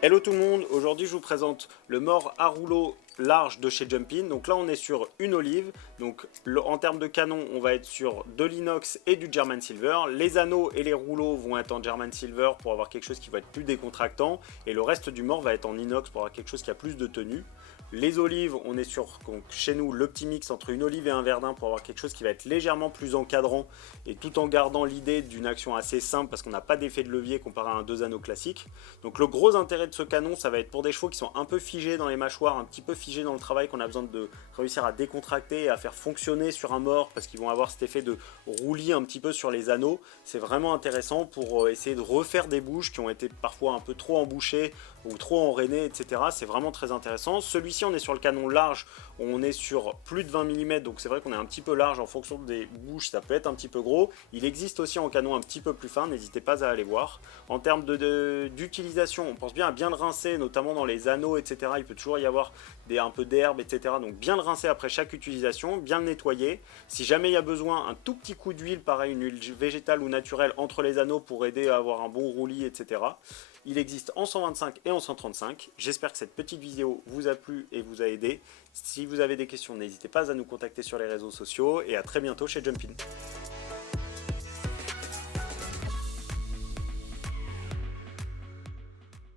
Hello tout le monde, aujourd'hui je vous présente le mort à rouleau large de chez Jumpin. Donc là on est sur une olive, donc en termes de canon on va être sur de l'inox et du German Silver. Les anneaux et les rouleaux vont être en German Silver pour avoir quelque chose qui va être plus décontractant, et le reste du mort va être en inox pour avoir quelque chose qui a plus de tenue. Les olives, on est sur, donc, chez nous, le petit mix entre une olive et un verdun pour avoir quelque chose qui va être légèrement plus encadrant, et tout en gardant l'idée d'une action assez simple parce qu'on n'a pas d'effet de levier comparé à un 2 anneaux classique. Donc le gros intérêt de ce canon, ça va être pour des chevaux qui sont un peu figés dans les mâchoires, un petit peu figés dans le travail, qu'on a besoin de réussir à décontracter et à faire fonctionner sur un mort parce qu'ils vont avoir cet effet de roulis un petit peu sur les anneaux. C'est vraiment intéressant pour essayer de refaire des bouches qui ont été parfois un peu trop embouchées ou trop enraînées, etc. C'est vraiment très intéressant. Celui-ci, on est sur le canon large, on est sur plus de 20 mm, donc c'est vrai qu'on est un petit peu large en fonction des bouches, ça peut être un petit peu gros. Il existe aussi en canon un petit peu plus fin, n'hésitez pas à aller voir. En termes d'utilisation, on pense bien à bien le rincer, notamment dans les anneaux, etc. Il peut toujours y avoir un peu d'herbe, etc. Donc bien le rincer après chaque utilisation, bien le nettoyer. Si jamais il y a besoin, un tout petit coup d'huile, pareil, une huile végétale ou naturelle entre les anneaux pour aider à avoir un bon roulis, etc. Il existe en 125 et en 135. J'espère que cette petite vidéo vous a plu et vous a aidé. Si vous avez des questions, n'hésitez pas à nous contacter sur les réseaux sociaux, et à très bientôt chez Jumpin.